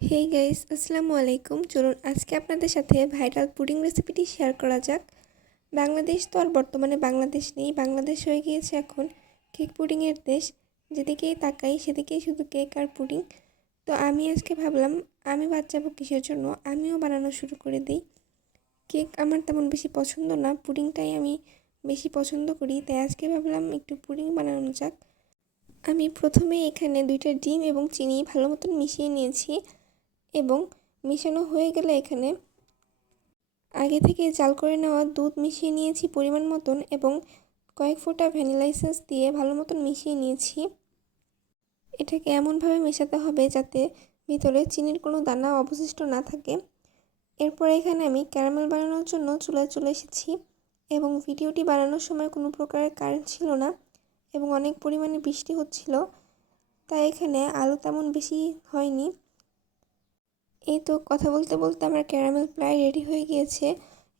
Hey guys আসসালামু আলাইকুম। চলুন আজকে আপনাদের সাথে ভাইরাল পুডিং রেসিপিটি শেয়ার করা যাক। বাংলাদেশ তো আর বর্তমানে বাংলাদেশ নেই। বাংলাদেশ হয়ে গিয়েছে এখন কেক পুডিংয়ের দেশ। যেদিকেই তাকাই, সেদিকেই শুধু কেক আর পুডিং তো আমি আজকে ভাবলাম, আমি বাদ যাব কিসের জন্য? আমিও বানানো শুরু করে দিই। কেক আমার তেমন বেশি পছন্দ না। পুডিংটাই আমি বেশি পছন্দ করি। তাই আজকে ভাবলাম একটু পুডিং বানানো যাক। আমি প্রথমে এখানে দুইটা ডিম এবং চিনি ভালো মতন মিশিয়ে নিয়েছি। এবং মেশানো হয়ে গেলে এখানে আগে থেকে জাল করে নেওয়া দুধ মিশিয়ে নিয়েছি পরিমাণ মতন এবং কয়েক ফোঁটা ভ্যানিলা এসেন্স দিয়ে ভালো মতন মিশিয়ে নিয়েছি। এটাকে এমনভাবে মেশাতে হবে যাতে ভিতরে চিনির কোনো দানা অবশিষ্ট না থাকে। এরপর এখানে আমি ক্যারামেল বানানোর জন্য চুলায় চলে এসেছি এবং ভিডিওটি বানানোর সময় কোনো প্রকারের কারেন্ট ছিল না এবং অনেক পরিমাণে বৃষ্টি হচ্ছিল, তাই এখানে আলো তেমন বেশি হয়নি। এই তো কথা বলতে বলতে আমার ক্যারামেল প্রায় রেডি হয়ে গিয়েছে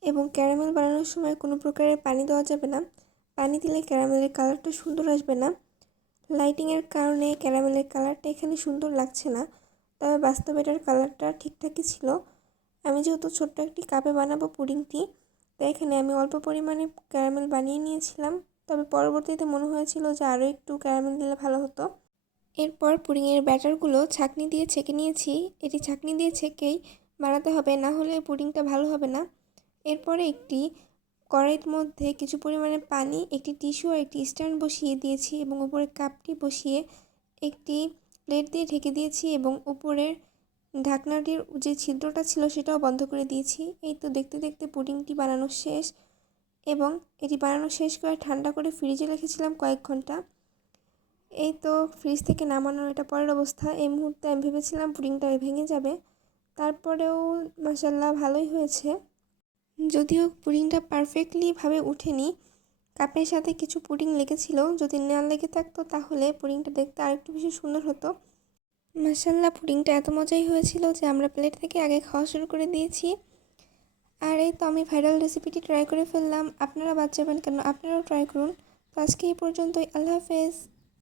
এবং ক্যারামেল বানানোর সময় কোনো প্রকারের পানি দেওয়া যাবে না। পানি দিলে ক্যারামেলের কালারটা সুন্দর আসবে না। লাইটিংয়ের কারণে ক্যারামেলের কালারটা এখানে সুন্দর লাগছে না, তবে বাস্তবে এটার কালারটা ঠিকঠাকই ছিল। আমি যেহেতু ছোট্ট একটি কাপে বানাবো পুডিংটি, তাই এখানে আমি অল্প পরিমাণে ক্যারামেল বানিয়ে নিয়েছিলাম। তবে পরবর্তীতে মনে হয়েছিল যে আরও একটু ক্যারামেল দিলে ভালো হতো। এরপর পুডিংয়ের ব্যাটারগুলো ছাঁকনি দিয়ে ছেঁকে নিয়েছি। এটি ছাঁকনি দিয়ে ছেঁকেই বানাতে হবে, না হলে পুডিংটা ভালো হবে না। এরপরে একটি কড়াইয়ের মধ্যে কিছু পরিমাণে পানি, একটি টিস্যু আর একটি স্ট্যান্ড বসিয়ে দিয়েছি এবং উপরে কাপটি বসিয়ে একটি প্লেট দিয়ে ঢেকে দিয়েছি এবং উপরের ঢাকনাটির যে ছিদ্রটা ছিল সেটাও বন্ধ করে দিয়েছি। এই তো দেখতে দেখতে পুডিংটি বানানো শেষ এবং এটি বানানো শেষ করে ঠান্ডা করে ফ্রিজে রেখেছিলাম কয়েক ঘণ্টা। এই তো ফ্রিজ থেকে নামানোর এটা পরের অবস্থা। এই মুহূর্তে আমি ভেবেছিলাম পুডিংটা ভেঙে যাবে। তারপরেও মাসাল্লাহ ভালোই হয়েছে। যদিও পুডিংটা পারফেক্টলিভাবে উঠেনি, কাপের সাথে কিছু পুডিং লেগেছিল। যদি না লেগে থাকতো তাহলে পুডিংটা দেখতে আরেকটু বেশি সুন্দর হতো। মাসাল্লাহ পুডিংটা এত মজাই হয়েছিল যে আমরা প্লেট থেকে আগে খাওয়া শুরু করে দিয়েছি। আর এই তো আমি ভাইরাল রেসিপিটি ট্রাই করে ফেললাম। আপনারা বাদ যাবেন কেন? আপনারাও ট্রাই করুন। তো আজকে এই পর্যন্তই। আল্লাহ হাফেজ।